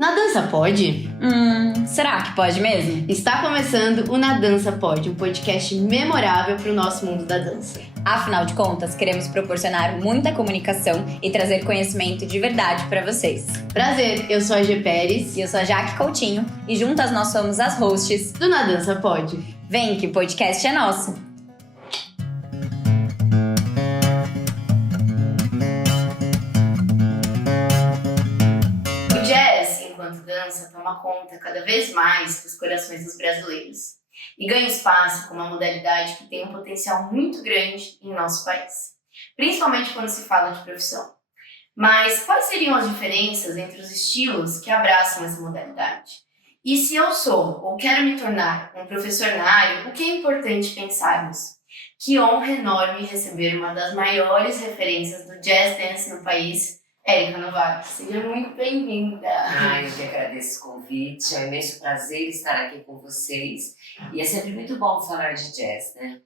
Na dança pode? Será que pode mesmo? Está começando o Na Dança Pode, um podcast memorável para o nosso mundo da dança. Afinal de contas, queremos proporcionar muita comunicação e trazer conhecimento de verdade para vocês. Prazer, eu sou a G Pérez. E eu sou a Jaque Coutinho e juntas nós somos as hosts do Na Dança Pode. Vem que o podcast é nosso! Dança toma conta cada vez mais dos corações dos brasileiros e ganha espaço como uma modalidade que tem um potencial muito grande em nosso país, principalmente quando se fala de profissão. Mas quais seriam as diferenças entre os estilos que abraçam essa modalidade? E se eu sou ou quero me tornar um professor na área, o que é importante pensarmos? Que honra enorme receber uma das maiores referências do jazz dance no país, Érica Novaes, seja muito bem-vinda. Eu que agradeço o convite, é um imenso prazer estar aqui com vocês. E é sempre muito bom falar de jazz, né?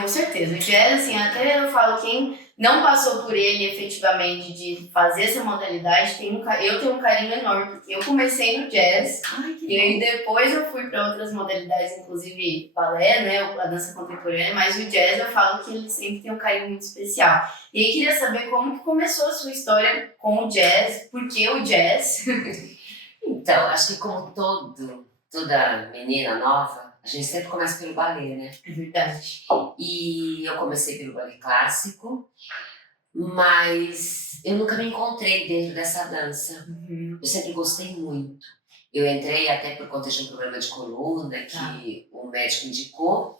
Com certeza. O jazz, assim, até eu falo, quem não passou por ele efetivamente de fazer essa modalidade, eu tenho um carinho enorme, porque eu comecei no jazz, e aí depois eu fui para outras modalidades, inclusive balé, né, a dança contemporânea, mas o jazz eu falo que ele sempre tem um carinho muito especial. E aí queria saber como que começou a sua história com o jazz, por que o jazz? Então, acho que como toda menina nova, a gente sempre começa pelo balé, né? É verdade. E eu comecei pelo balé clássico, mas eu nunca me encontrei dentro dessa dança. Eu sempre gostei muito. Eu entrei até por conta de um problema de coluna que o médico indicou.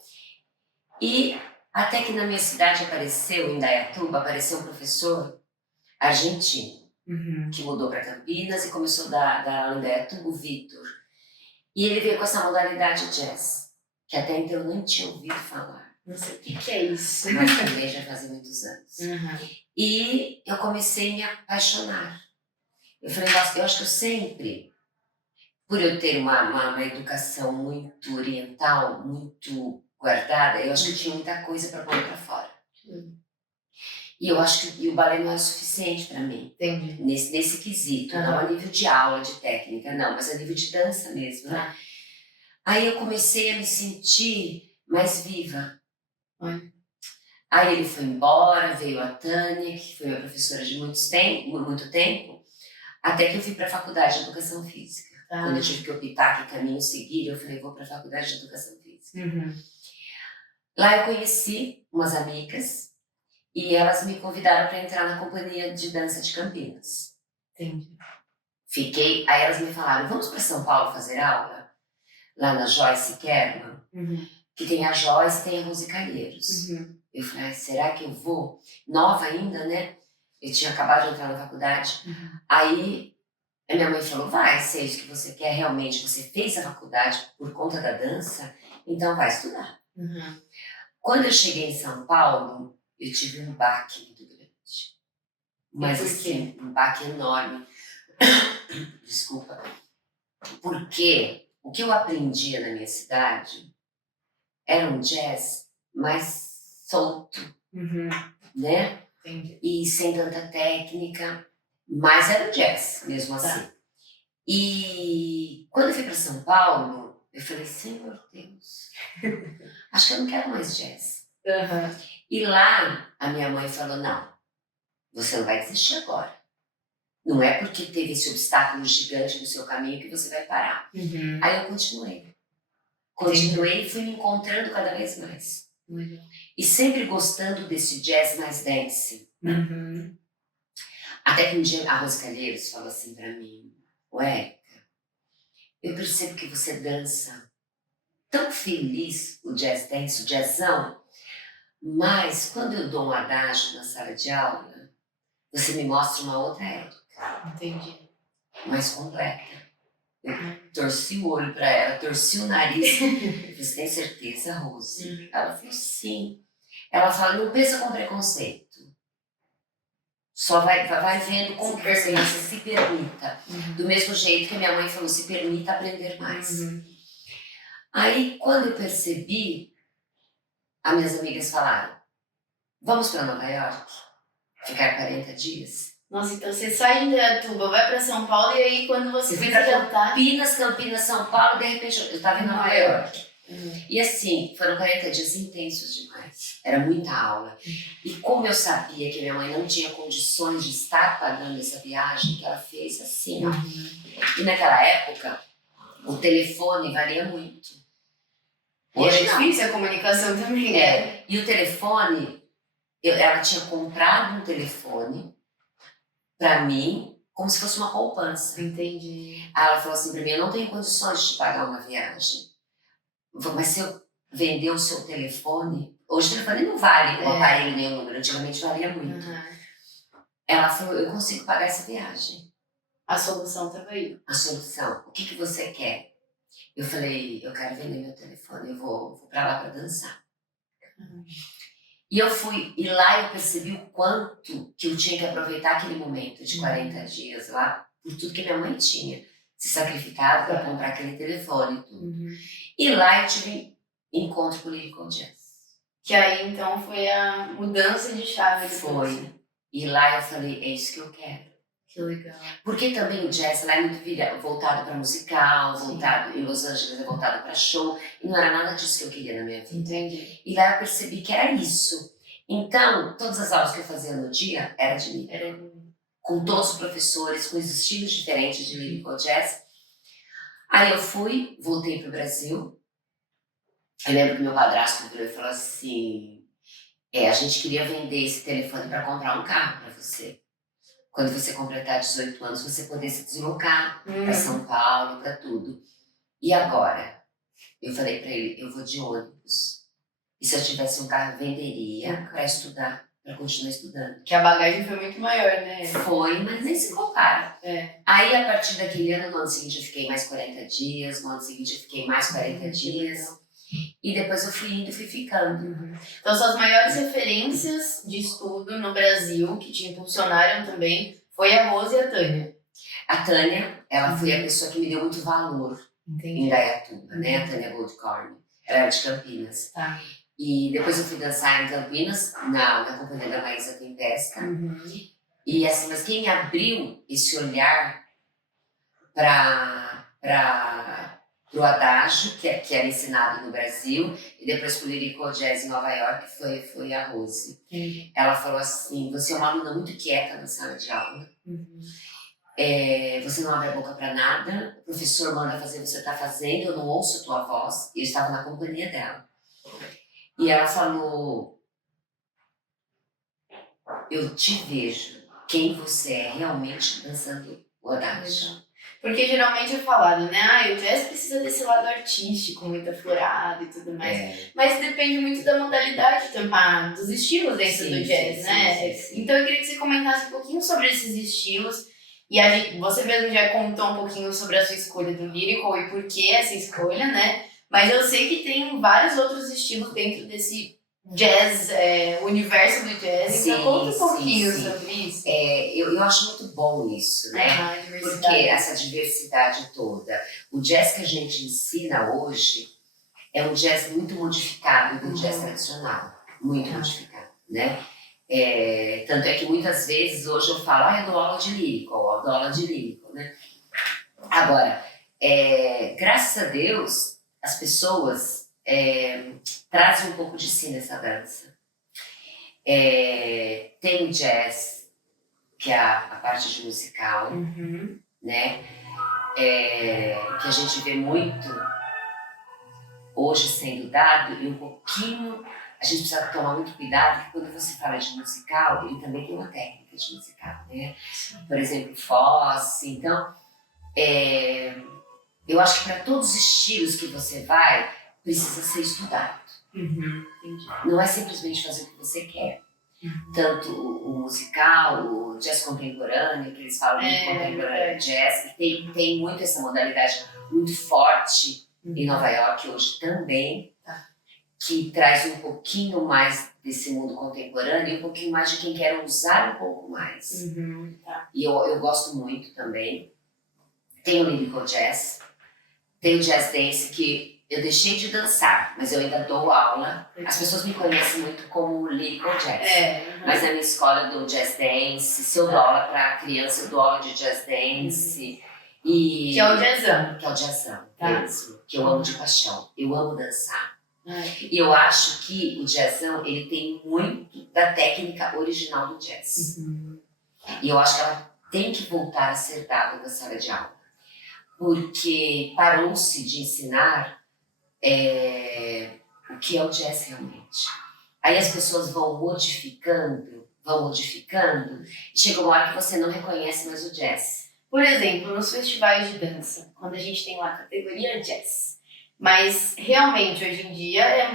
E até que na minha cidade em Indaiatuba, apareceu um professor argentino que mudou para Campinas e começou a dar aula em Indaiatuba, o Vitor. E ele veio com essa modalidade jazz, que até então eu não tinha ouvido falar. Não sei o que é isso. Mas também já fazia muitos anos. E eu comecei a me apaixonar. Eu falei, nossa, eu acho que eu sempre, por eu ter uma educação muito oriental, muito guardada, eu acho que eu tinha muita coisa para pôr para fora. E eu acho que o balé não é o suficiente para mim. Entendi. Nesse quesito, não a nível de aula, de técnica, não, mas a nível de dança mesmo, né? Aí eu comecei a me sentir mais viva. Aí ele foi embora, veio a Tânia, que foi minha professora de muito tempo, até que eu fui para a faculdade de Educação Física. Quando eu tive que optar que caminho seguir, eu falei, vou para a faculdade de Educação Física. Lá eu conheci umas amigas, e elas me convidaram para entrar na companhia de dança de Campinas. Entendi. Aí elas me falaram, vamos para São Paulo fazer aula? Lá na Joyce Kerman, que tem a Joyce e tem a Rose Calheiros. Eu falei, será que eu vou? Nova ainda, né? Eu tinha acabado de entrar na faculdade. Aí a minha mãe falou, vai, se é isso que você quer realmente, você fez a faculdade por conta da dança, então vai estudar. Quando eu cheguei em São Paulo, eu tive um baque muito grande. Mas assim, um baque enorme. Desculpa. Porque o que eu aprendia na minha cidade era um jazz mais solto, né? Entendi. E sem tanta técnica, mas era um jazz, mesmo assim. E quando eu fui para São Paulo, eu falei, Senhor Deus, acho que eu não quero mais jazz. E lá, a minha mãe falou, não, você não vai desistir agora. Não é porque teve esse obstáculo gigante no seu caminho que você vai parar. Aí eu continuei. E fui me encontrando cada vez mais. E sempre gostando desse jazz mais dance. Até que um dia a Rose Calheiros falou assim pra mim, Érica, eu percebo que você dança tão feliz o jazz dance, o jazzão, mas quando eu dou um adágio na sala de aula, você me mostra uma outra Érica. Entendi. Mais completa. Eu torci o olho pra ela, torci o nariz. Você tem certeza, Rose? Ela falou, sim. Ela fala, não pensa com preconceito. Só vai vendo como que você se permita. Do mesmo jeito que a minha mãe falou, se permita aprender mais. Aí, quando eu percebi, as minhas amigas falaram, vamos para Nova York? Ficar 40 dias? Nossa, então você sai de Indaiatuba, vai pra São Paulo e aí quando você Eu fui pensa pra já tá... Campinas, São Paulo, de repente eu tava em Nova York. E assim, foram 40 dias intensos demais. Era muita aula. E como eu sabia que minha mãe não tinha condições de estar pagando essa viagem que ela fez, assim, ó. E naquela época, o telefone valia muito. E era difícil a comunicação também, né? E o telefone, ela tinha comprado um telefone pra mim, como se fosse uma poupança. Entendi. Aí ela falou assim pra mim, eu não tenho condições de te pagar uma viagem. Mas se eu vender o seu telefone, hoje o telefone não vale o aparelho nem o número, antigamente valia muito. Ela falou, eu consigo pagar essa viagem. A solução estava aí. A solução, o que você quer? Eu falei, eu quero vender meu telefone, eu vou pra lá pra dançar. E eu fui, e lá eu percebi o quanto que eu tinha que aproveitar aquele momento de 40 dias lá, por tudo que minha mãe tinha se sacrificado para comprar aquele telefone e tudo. E lá eu tive encontro com o Lyrical Jazz. Que aí então foi a mudança de chave. Foi. E lá eu falei, é isso que eu quero. Que legal. Porque também o jazz lá é muito voltado para musical, voltado, em Los Angeles é voltado para show, e não era nada disso que eu queria na minha vida. Entendi. E lá eu percebi que era isso. Então, todas as aulas que eu fazia no dia era de lyrical. Com todos os professores, com os estilos diferentes de lyrical jazz. Aí eu fui, voltei pro Brasil. Eu lembro que meu padrasto virou e falou assim, a gente queria vender esse telefone para comprar um carro para você. Quando você completar 18 anos, você poder se deslocar para São Paulo, para tudo. E agora? Eu falei para ele, eu vou de ônibus. E se eu tivesse um carro, eu venderia para estudar, para continuar estudando. Que a bagagem foi muito maior, né? Foi, mas nem se compara. Aí, a partir daquele ano, no ano seguinte, eu fiquei mais 40 dias. No ano seguinte, eu fiquei mais 40 dias. E depois eu fui indo e fui ficando. Então, suas maiores referências de estudo no Brasil, que te impulsionaram também, foi a Rose e a Tânia. A Tânia, ela foi a pessoa que me deu muito valor em Indaiatuba, né? A Tânia Goldcorn. Ela era de Campinas. Tá. E depois eu fui dançar em Campinas, na companhia da Maísa Tempesta. E assim, mas quem me abriu esse olhar para o adágio, que era ensinado no Brasil, e depois pro Lyrical Jazz em Nova York, foi a Rose. Ela falou assim, você é uma aluna muito quieta na sala de aula, você não abre a boca para nada, o professor manda fazer o que você está fazendo, eu não ouço a tua voz. E eu estava na companhia dela. E ela falou, eu te vejo quem você é realmente dançando o adágio. Porque geralmente é falado, né? O jazz precisa desse lado artístico, muito aflorado e tudo mais. Mas depende muito da modalidade também, dos estilos dentro do jazz, né? Sim. Então eu queria que você comentasse um pouquinho sobre esses estilos. E você mesmo já contou um pouquinho sobre a sua escolha do lyrical e por que essa escolha, né? Mas eu sei que tem vários outros estilos dentro desse jazz, universo do jazz. Então conta um pouquinho sobre isso. Eu acho muito bom isso, né? Porque essa diversidade toda. O jazz que a gente ensina hoje é um jazz muito modificado do jazz tradicional. Muito modificado, né? Tanto é que muitas vezes hoje eu falo, eu dou aula de lírico, né? Agora, graças a Deus, as pessoas trazem um pouco de si nessa dança. Tem o jazz, que é a parte de musical, né? Que a gente vê muito hoje sendo dado e um pouquinho. A gente precisa tomar muito cuidado, porque quando você fala de musical, ele também tem uma técnica de musical, né? Por exemplo, Foss. Então, eu acho que para todos os estilos que você vai, precisa ser estudado. Não é simplesmente fazer o que você quer. Tanto o musical, o jazz contemporâneo, que eles falam muito contemporâneo jazz, tem muito essa modalidade muito forte em Nova York hoje também, que traz um pouquinho mais desse mundo contemporâneo e um pouquinho mais de quem quer usar um pouco mais. E eu gosto muito também. Tem o lyrical jazz, tem o jazz dance, que eu deixei de dançar, mas eu ainda dou aula. As pessoas me conhecem muito como lyrical jazz. Mas na minha escola eu dou jazz dance. Se eu dou aula para criança, eu dou aula de jazz dance. E Que é o jazzão. Que é o jazzão, Tá. mesmo. Que eu amo de paixão. Eu amo dançar. E eu acho que o jazzão, ele tem muito da técnica original do jazz. E eu acho que ela tem que voltar a ser dada na sala de aula. Porque parou-se de ensinar o que é o jazz realmente. Aí as pessoas vão modificando, e chega uma hora que você não reconhece mais o jazz. Por exemplo, nos festivais de dança, quando a gente tem lá a categoria jazz, mas realmente hoje em dia é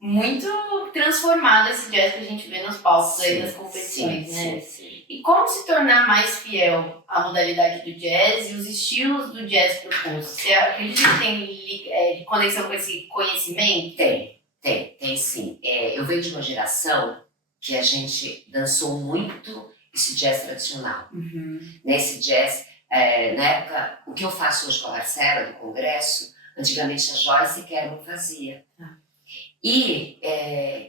muito transformado esse jazz que a gente vê nos palcos aí das competições, né? Sim. E como se tornar mais fiel à modalidade do jazz e os estilos do jazz propostos? Você acredita que tem conexão com esse conhecimento? Tem sim. Eu venho de uma geração que a gente dançou muito esse jazz tradicional. Nesse jazz, na época, o que eu faço hoje com a Marcela, do Congresso, antigamente a Joyce Kerman fazia. E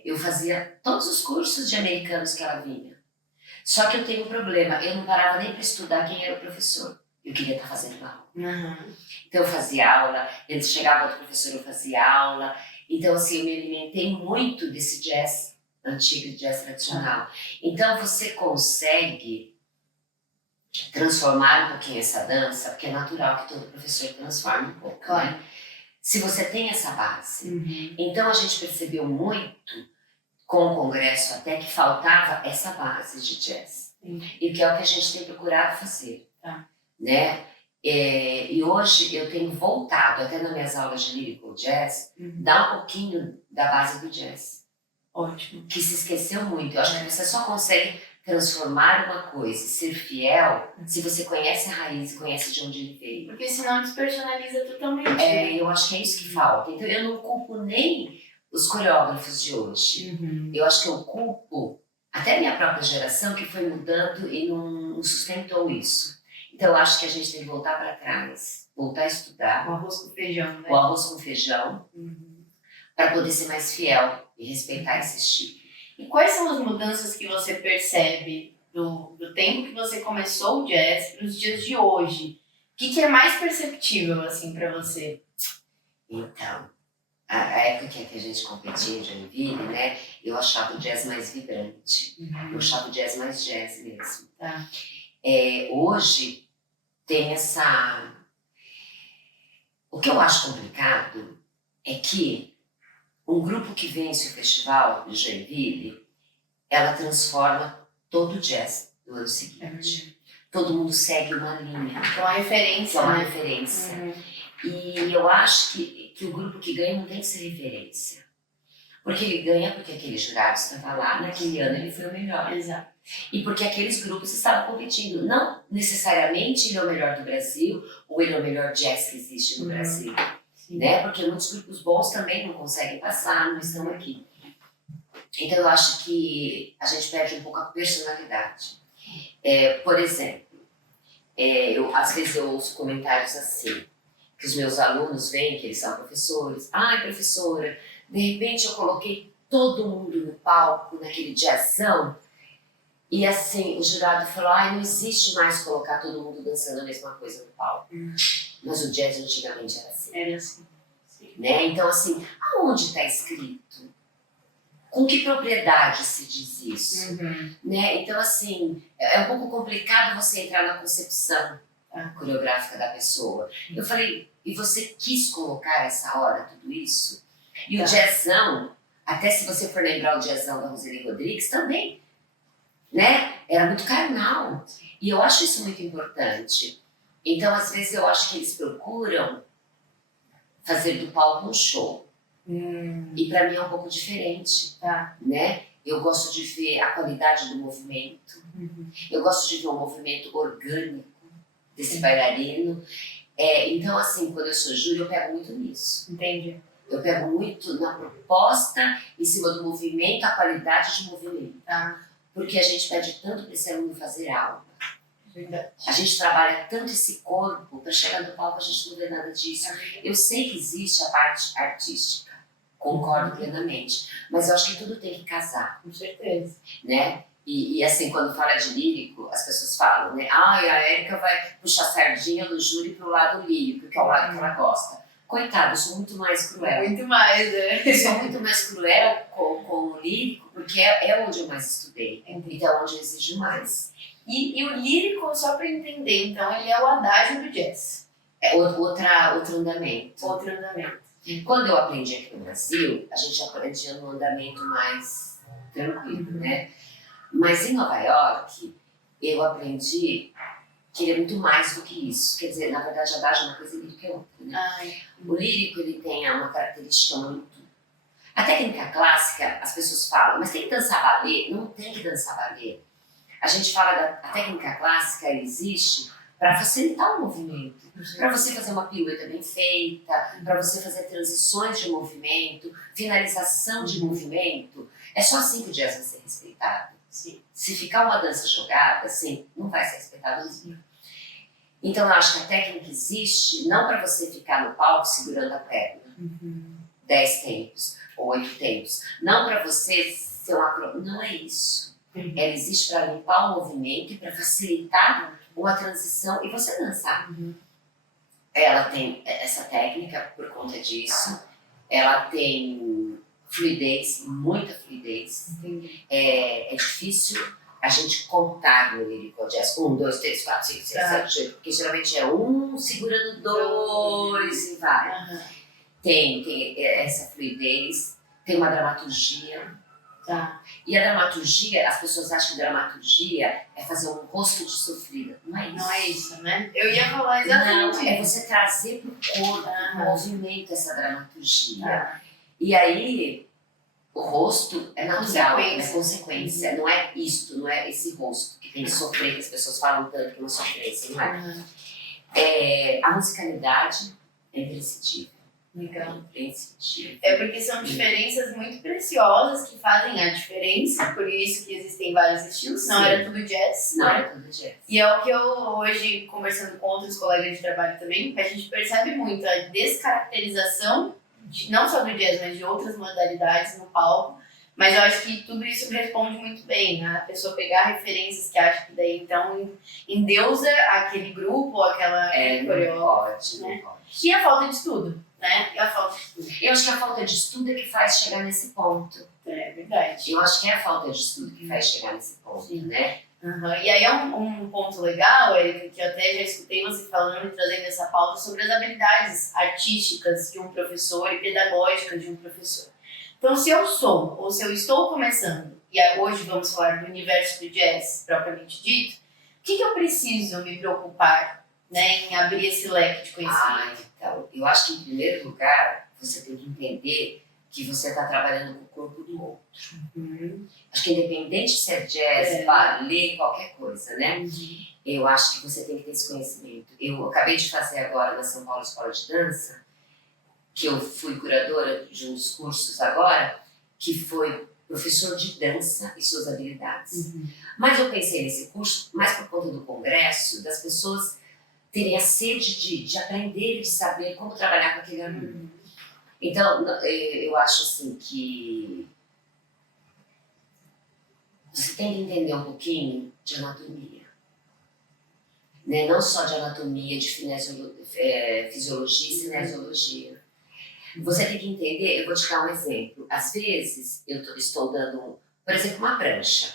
eu fazia todos os cursos de americanos que ela vinha. Só que eu tenho um problema, eu não parava nem para estudar quem era o professor. Eu queria estar fazendo aula. Então eu fazia aula, antes chegava outro professor, eu fazia aula. Então assim, eu me alimentei muito desse jazz antigo, jazz tradicional. Então você consegue transformar um pouquinho essa dança, porque é natural que todo professor transforme um pouco, né? Se você tem essa base. Então a gente percebeu muito com o Congresso até que faltava essa base de jazz. E que é o que a gente tem procurado fazer. Né? E hoje eu tenho voltado, até nas minhas aulas de lyrical jazz, dar um pouquinho da base do jazz. Ótimo. Que se esqueceu muito. Eu acho que você só consegue transformar uma coisa, ser fiel, se você conhece a raiz e conhece de onde ele veio. Porque senão despersonaliza totalmente. Eu acho que é isso que falta. Então eu não culpo nem os coreógrafos de hoje. Eu acho que eu culpo até a minha própria geração que foi mudando e não sustentou isso. Então eu acho que a gente tem que voltar para trás, voltar a estudar. O arroz com feijão, né? O arroz com feijão, para poder ser mais fiel e respeitar esse estilo. E quais são as mudanças que você percebe do tempo que você começou o jazz para os dias de hoje? O que é mais perceptível, assim, para você? Então, a época que a gente competia em Joinville, né, eu achava o jazz mais vibrante. Eu achava o jazz mais jazz mesmo. Hoje, tem essa... O que eu acho complicado é que um grupo que vence o festival de Joinville, ela transforma todo o jazz do ano seguinte. Todo mundo segue uma linha. Então, a referência, uma né? referência. E eu acho que o grupo que ganha não tem que ser referência. Porque ele ganha porque aquele jurado estava lá, naquele ano ele foi o melhor. Exato. E porque aqueles grupos estavam competindo. Não necessariamente ele é o melhor do Brasil, ou ele é o melhor jazz que existe no Brasil. Né? Porque muitos grupos bons também não conseguem passar, não estão aqui. Então eu acho que a gente perde um pouco a personalidade. Por exemplo, às vezes eu ouço comentários assim, que os meus alunos veem que eles são professores. Ai, professora, de repente eu coloquei todo mundo no palco, naquele jazzão, e assim, o jurado falou, ai, não existe mais colocar todo mundo dançando a mesma coisa no palco. Mas o jazz antigamente era assim. Era assim. Né? Então, assim, aonde está escrito? Com que propriedade se diz isso? Né? Então, assim, é um pouco complicado você entrar na concepção coreográfica da pessoa. Eu falei, e você quis colocar essa hora tudo isso? E o jazzão, até se você for lembrar o jazzão da Roseli Rodrigues, também, né? Era muito carnal. E eu acho isso muito importante. Então, às vezes, eu acho que eles procuram fazer do palco um show. E para mim é um pouco diferente, né? Eu gosto de ver a qualidade do movimento. Eu gosto de ver um movimento orgânico desse bailarino. Então, assim, quando eu sou júri, eu pego muito nisso. Entendi. Eu pego muito na proposta, em cima do movimento, a qualidade de movimento. Porque a gente pede tanto para esse aluno fazer aula. Verdade. A gente trabalha tanto esse corpo, para chegar no palco a gente não vê nada disso. Eu sei que existe a parte artística, concordo plenamente, mas eu acho que tudo tem que casar, Com certeza. né? E assim, quando fala de lírico, as pessoas falam, né? Ah, e a Érica vai puxar sardinha do júri pro lado lírico, que é o lado que ela gosta. Coitada, eu sou muito mais cruel. Muito mais, né? Eu sou muito mais cruel com o lírico, porque é onde eu mais estudei. Então é onde eu exijo mais. E o lírico, só para entender, então, ele é o adágio do jazz. É outro andamento. Outro andamento. Quando eu aprendi aqui no Brasil, a gente aprendia num andamento mais tranquilo, né? Mas em Nova York, eu aprendi que ele é muito mais do que isso. Quer dizer, na verdade, adágio é uma coisa e lírico é outra, né? Ai. O lírico, ele tem uma característica muito... A técnica clássica, as pessoas falam, mas tem que dançar balé? Não tem que dançar balé. A gente fala a técnica clássica, ela existe para facilitar o movimento. Para você fazer uma pirueta bem feita, para você fazer transições de movimento, finalização de movimento. É só assim que o jazz vai ser respeitado. Se ficar uma dança jogada, assim, não vai ser respeitado mesmo. Então eu acho que a técnica existe não para você ficar no palco segurando a perna. 10 tempos ou 8 tempos. Não para você ser uma... Não é isso. Ela existe para limpar o movimento e para facilitar uma transição e você dançar. Ela tem essa técnica por conta disso. Ela tem fluidez, muita fluidez. É difícil a gente contar no lyrical jazz. 1, 2, 3, 4, 5, 6, 7, 8. Porque geralmente é 1 segurando 2 e vai. Tem essa fluidez, tem uma dramaturgia. E a dramaturgia, as pessoas acham que dramaturgia é fazer um rosto de sofrida. Não é isso. Não é isso, né? Eu ia falar exatamente Não, é você trazer pro corpo, pro movimento, essa dramaturgia. E aí, o rosto é natural, é consequência. Não é isto, não é esse rosto que tem que sofrer, que as pessoas falam tanto que é uma sofrência, não é? A musicalidade é imprescindível. Legal. Imprescindível. É porque são diferenças muito preciosas que fazem a diferença, por isso que existem vários estilos, não era tudo jazz. Não né? era tudo jazz. E é o que eu hoje, conversando com outros colegas de trabalho também, a gente percebe muito a descaracterização, não só do jazz, mas de outras modalidades no palco. Mas eu acho que tudo isso responde muito bem, né? A pessoa pegar referências que acha que daí então endeusa aquele grupo ou aquela coreógrafa. Não pode. E a falta de estudo, né? E a falta de estudo. Eu acho que a falta de estudo é que faz chegar nesse ponto. É verdade. Eu acho que é a falta de estudo que faz chegar nesse ponto, né? E aí é um ponto legal, Érica, que eu até já escutei você falando e trazendo essa pauta sobre as habilidades artísticas de um professor e pedagógicas de um professor. Então, se eu sou, ou se eu estou começando, e hoje vamos falar do universo do jazz propriamente dito, o que eu preciso me preocupar, né, em abrir esse leque de conhecimento? Então, eu acho que em primeiro lugar, você tem que entender que você está trabalhando com o corpo do outro. Acho que independente se é jazz, ballet, qualquer coisa, né? Eu acho que você tem que ter esse conhecimento. Eu acabei de fazer agora na São Paulo Escola de Dança, que eu fui curadora de um dos cursos agora, que foi professor de dança e suas habilidades. Mas eu pensei nesse curso mais por conta do congresso, das pessoas terem a sede de aprender e de saber como trabalhar com aquele aluno. Então, eu acho assim que você tem que entender um pouquinho de anatomia. Né? Não só de anatomia, de fisiologia e cinesiologia. Você tem que entender, eu vou te dar um exemplo. Às vezes, eu estou dando, por exemplo, uma prancha.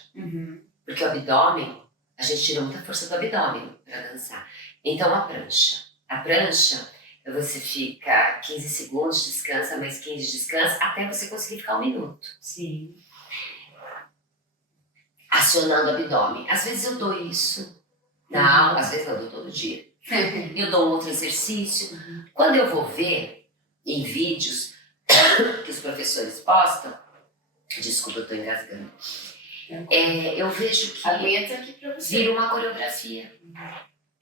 Porque o abdômen, a gente tira muita força do abdômen para dançar. Então, a prancha. A prancha, você fica 15 segundos, descansa, mais 15, descansa, até você conseguir ficar 1 minuto. Sim. Acionando o abdômen. Às vezes eu dou isso. Não, às vezes eu dou todo dia. Eu dou um outro exercício. Quando eu vou ver em vídeos que os professores postam, desculpa, eu estou engasgando, eu vejo que Aguenta aqui pra você. vira uma coreografia.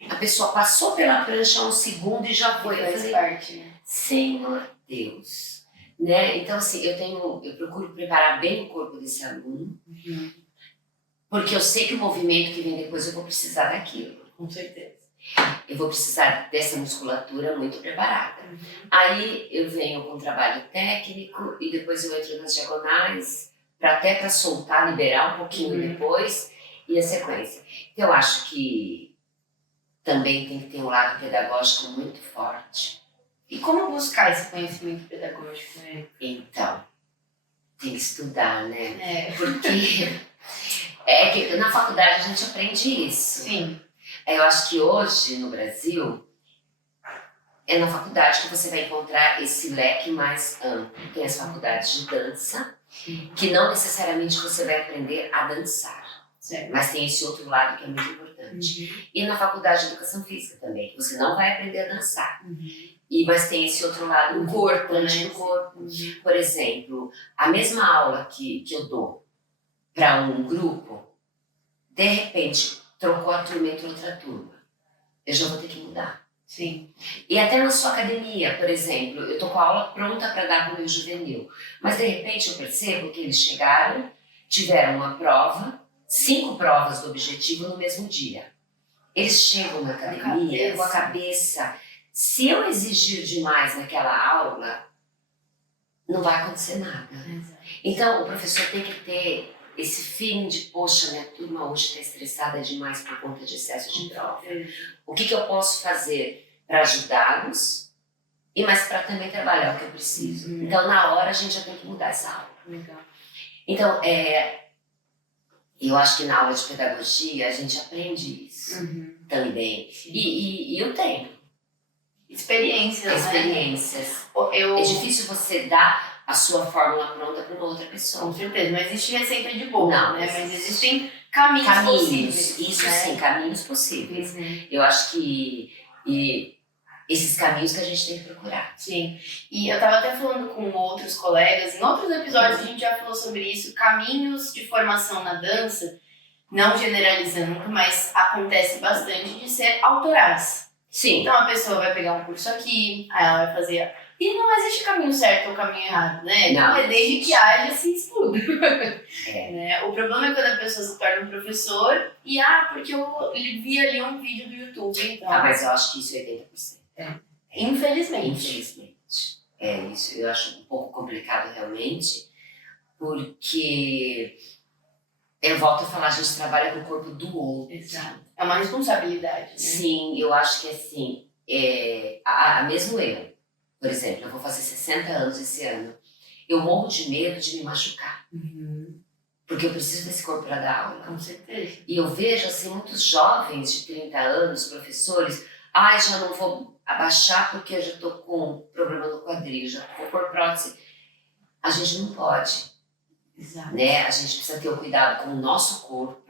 A pessoa passou pela prancha 1 segundo e já foi. Eu Faz falei, parte, né? Senhor Deus. Né? Então, assim, eu procuro preparar bem o corpo desse aluno, porque eu sei que o movimento que vem depois eu vou precisar daquilo. Com certeza. Eu vou precisar dessa musculatura muito preparada. Aí eu venho com trabalho técnico e depois eu entro nas diagonais, até para soltar, liberar um pouquinho depois, e a sequência. Então, eu acho que também tem que ter um lado pedagógico muito forte. E como buscar esse conhecimento pedagógico, né? Então, tem que estudar, né? É. Porque é que na faculdade a gente aprende isso. Sim. Eu acho que hoje, no Brasil, é na faculdade que você vai encontrar esse leque mais amplo. Tem as faculdades de dança, que não necessariamente você vai aprender a dançar. Certo. Mas tem esse outro lado que é muito importante. E na faculdade de educação física também, que você não vai aprender a dançar. Mas tem esse outro lado O corpo, né? do corpo. Por exemplo, a mesma aula que eu dou para um grupo, de repente, trocou a turma entre outra turma. Eu já vou ter que mudar. Sim. E até na sua academia, por exemplo, eu tô com a aula pronta para dar para o meu juvenil. Mas de repente eu percebo que eles chegaram, tiveram uma prova, 5 provas do objetivo no mesmo dia. Eles chegam na academia com a cabeça. Se eu exigir demais naquela aula, não vai acontecer nada. Então o professor tem que ter esse feeling de, poxa, minha turma hoje está estressada demais por conta de excesso de prova. O que eu posso fazer para ajudá-los, mas para também trabalhar o que eu preciso. Então, na hora, a gente já tem que mudar essa aula. Legal. Então, eu acho que na aula de pedagogia a gente aprende isso também. E eu tenho Experiências, experiências. né? É difícil você dar a sua fórmula pronta para uma outra pessoa. Com certeza, não existe receita de bolo, Não, né? Mas existem caminhos possíveis. Isso né? sim, caminhos possíveis. Eu acho que esses caminhos que a gente tem que procurar. Sim, e eu tava até falando com outros colegas, em outros episódios a gente já falou sobre isso, caminhos de formação na dança, não generalizando, mas acontece bastante de ser autorais. Sim. Então a pessoa vai pegar um curso aqui, aí ela vai fazer... E não existe caminho certo ou caminho errado, né? Não, é desde que haja esse estudo. Né? O problema é quando a pessoa se torna um professor e, porque eu vi ali um vídeo do YouTube, então... mas eu acho que isso é 80%. Infelizmente. Isso eu acho um pouco complicado realmente, porque eu volto a falar, a gente trabalha com o corpo do outro. Exato. É uma responsabilidade, né? Sim, eu acho que assim, mesmo eu, por exemplo, eu vou fazer 60 anos esse ano, eu morro de medo de me machucar. Porque eu preciso desse corpo para dar aula. Com certeza. E eu vejo assim, muitos jovens de 30 anos, professores, já não vou abaixar porque eu já estou com problema no quadril, já vou pôr prótese. A gente não pode. Exato. Né? A gente precisa ter o cuidado com o nosso corpo,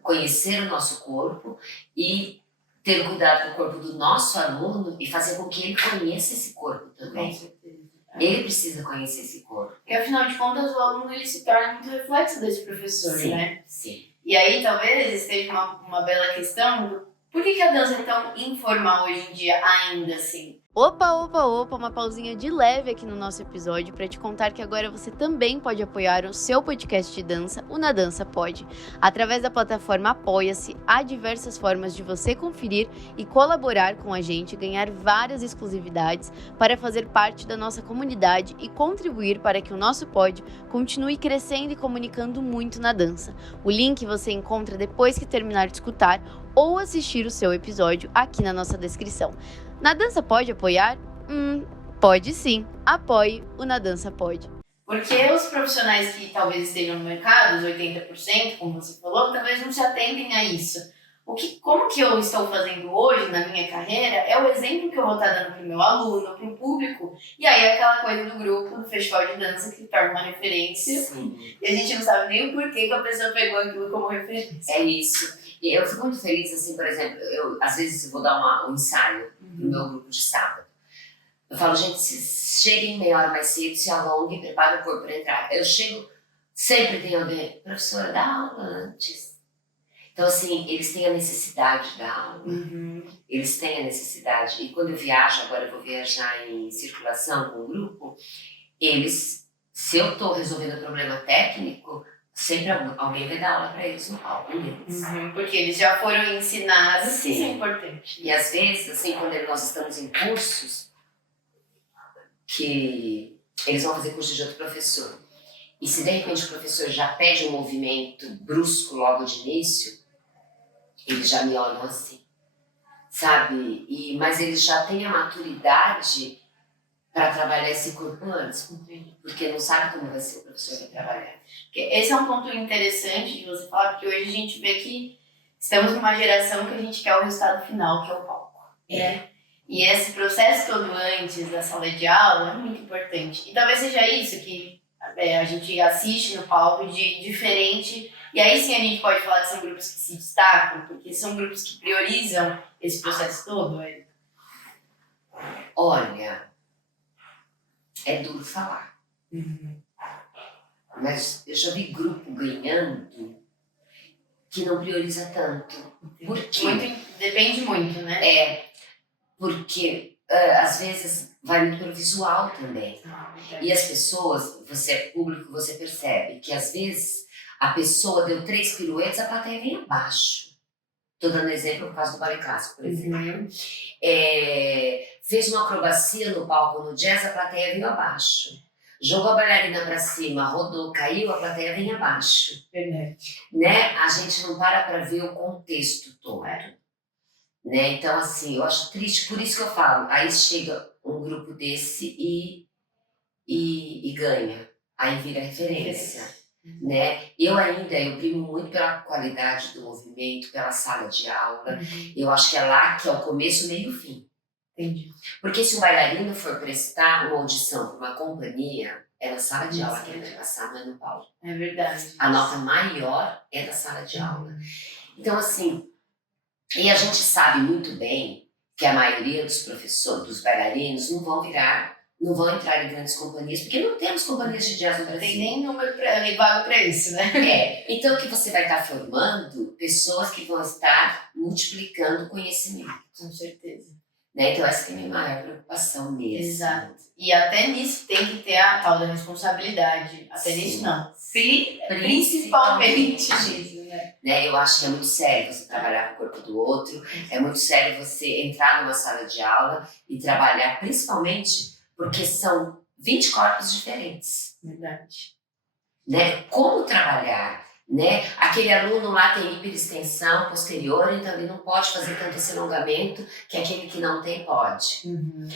conhecer o nosso corpo e ter o cuidado com o corpo do nosso aluno e fazer com que ele conheça esse corpo também. Com certeza. Ele precisa conhecer esse corpo. Porque afinal de contas o aluno ele se torna muito reflexo desse professor, né? Sim. E aí talvez esteja uma bela questão do por que a dança é tão informal hoje em dia ainda assim? Opa, uma pausinha de leve aqui no nosso episódio para te contar que agora você também pode apoiar o seu podcast de dança, o Na Dança Pode. Através da plataforma Apoia-se, há diversas formas de você conferir e colaborar com a gente, ganhar várias exclusividades para fazer parte da nossa comunidade e contribuir para que o nosso pod continue crescendo e comunicando muito na dança. O link você encontra depois que terminar de escutar ou assistir o seu episódio aqui na nossa descrição. Na Dança Pode apoiar? Pode sim. Apoie o Na Dança Pode. Porque os profissionais que talvez estejam no mercado, os 80%, como você falou, talvez não se atentem a isso. Como que eu estou fazendo hoje na minha carreira é o exemplo que eu vou estar dando para o meu aluno, para o público. E aí é aquela coisa do grupo, do festival de dança que torna uma referência. Sim. E a gente não sabe nem o porquê que a pessoa pegou aquilo como referência. É isso. E eu fico muito feliz, assim, por exemplo, eu às vezes vou dar um ensaio no meu grupo de sábado. Eu falo, gente, cheguem meia hora mais cedo, se alonguem, preparem o corpo para entrar. Eu chego, sempre tem alguém, professora, dá aula antes. Então, assim, eles têm a necessidade da aula. Eles têm a necessidade. E quando eu viajo, agora eu vou viajar em circulação com o grupo, se eu estou resolvendo um problema técnico, sempre alguém vai dar aula para eles no palco, deles. Porque eles já foram ensinados, Sim. isso é importante. E às vezes, assim, quando nós estamos em cursos, que eles vão fazer curso de outro professor, e se de repente o professor já pede um movimento brusco logo de início, eles já me olham assim, sabe? Mas eles já têm a maturidade para trabalhar esse corpo antes, porque não sabe como vai ser o professor vai trabalhar. Porque esse é um ponto interessante de você falar, porque hoje a gente vê que estamos numa geração que a gente quer o resultado final, que é o palco. Né? E esse processo todo antes da sala de aula é muito importante. E talvez seja isso que a gente assiste no palco de diferente. E aí sim a gente pode falar que são grupos que se destacam, porque são grupos que priorizam esse processo todo. Olha, é duro falar. Mas eu já vi grupo ganhando que não prioriza tanto. Por quê? Depende muito, né? Porque às vezes vai muito pro visual também. E as pessoas, você é público, você percebe que às vezes a pessoa deu 3 piruetas, a plateia vem abaixo. Estou dando exemplo por causa do balé clássico, por exemplo. Fez uma acrobacia no palco no jazz, a plateia veio abaixo. Jogou a bailarina para cima, rodou, caiu, a plateia vem abaixo. Verdade. Né? A gente não para ver o contexto todo. Né? Então, assim, eu acho triste, por isso que eu falo. Aí chega um grupo desse e ganha. Aí vira referência. Né? Eu primo muito pela qualidade do movimento, pela sala de aula. Eu acho que é lá que é o começo, meio e o fim. Entendi. Porque se um bailarino for prestar uma audição para uma companhia, é na sala de aula que ele vai passar, não é no palco. É verdade. A nota maior é da sala de aula. Então, assim, e a gente sabe muito bem que a maioria dos professores, dos bailarinos, não vão entrar em grandes companhias, porque não temos companhias de jazz no Brasil. Tem nem número nem vaga para isso, né? Então que você vai estar formando pessoas que vão estar multiplicando o conhecimento. Com certeza. Né? Então essa é a minha maior preocupação mesmo. Exato. E até nisso tem que ter a tal da responsabilidade. Até nisso não. Principalmente nisso, né? Eu acho que é muito sério você trabalhar com o corpo do outro, é muito sério você entrar numa sala de aula e trabalhar, principalmente porque são 20 corpos diferentes. Verdade. Né? Como trabalhar? Né? Aquele aluno lá tem hiperextensão posterior, então ele não pode fazer tanto esse alongamento que aquele que não tem pode.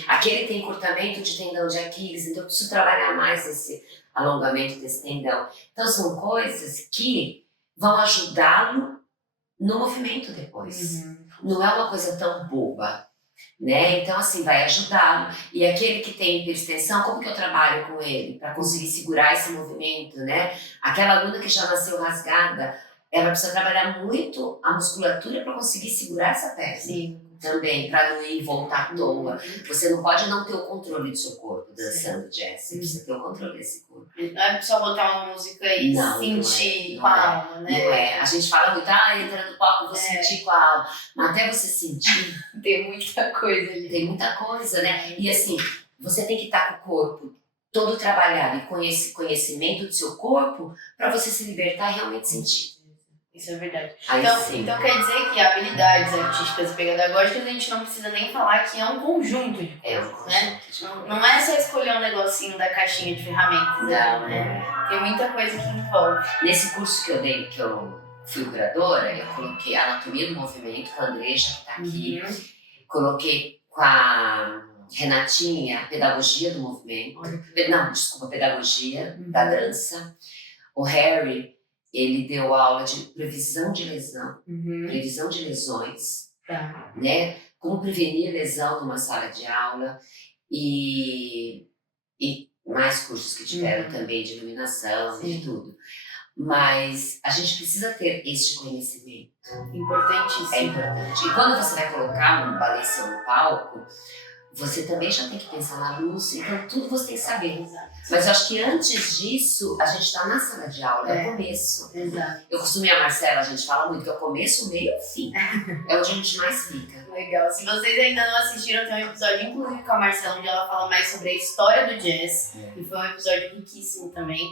Aquele tem encurtamento de tendão de Aquiles, então eu preciso trabalhar mais esse alongamento desse tendão. Então são coisas que vão ajudá-lo no movimento depois. Não é uma coisa tão boba. Né? Então, assim, vai ajudá-lo. E aquele que tem hiperextensão, como que eu trabalho com ele para conseguir segurar esse movimento, né? Aquela aluna que já nasceu rasgada, ela precisa trabalhar muito a musculatura para conseguir segurar essa perna. Sim. Também, para não ir e voltar à toa. Você não pode não ter o controle do seu corpo dançando jazz. Você precisa ter o controle desse corpo. Não é só botar uma música e sentir com a alma, né? Não é. A gente fala muito, entra no palco, vou sentir com a alma. Mas até você sentir... Tem muita coisa ali. Tem muita coisa, né? E assim, você tem que estar com o corpo todo trabalhado e com esse conhecimento do seu corpo para você se libertar e realmente sentir. Isso é verdade. Aí, então quer dizer que habilidades artísticas e pedagógicas a gente não precisa nem falar que é um conjunto de coisas, né? Não é só escolher um negocinho da caixinha de ferramentas, né? Tem muita coisa que envolve. Nesse curso que eu dei, que eu fui curadora, eu coloquei a anatomia do movimento com a Andreja, que está aqui. Coloquei com a Renatinha a pedagogia do movimento. Pedagogia da dança. O Harry, ele deu aula de previsão de lesão, previsão de lesões, né? Como prevenir lesão numa sala de aula e mais cursos que tiveram também de iluminação, de tudo. Mas a gente precisa ter este conhecimento. Importantíssimo. É importante. E quando você vai colocar um balé seu no palco, você também já tem que pensar na luz, então tudo você tem que saber. Exato. Mas eu acho que antes disso, a gente está na sala de aula, é o começo. Exato. Eu costumo e a Marcela, a gente fala muito que é o começo, o meio e o fim. É onde a gente mais fica. Legal. Se vocês ainda não assistiram, tem um episódio, inclusive com a Marcela, onde ela fala mais sobre a história do jazz. E foi um episódio riquíssimo também.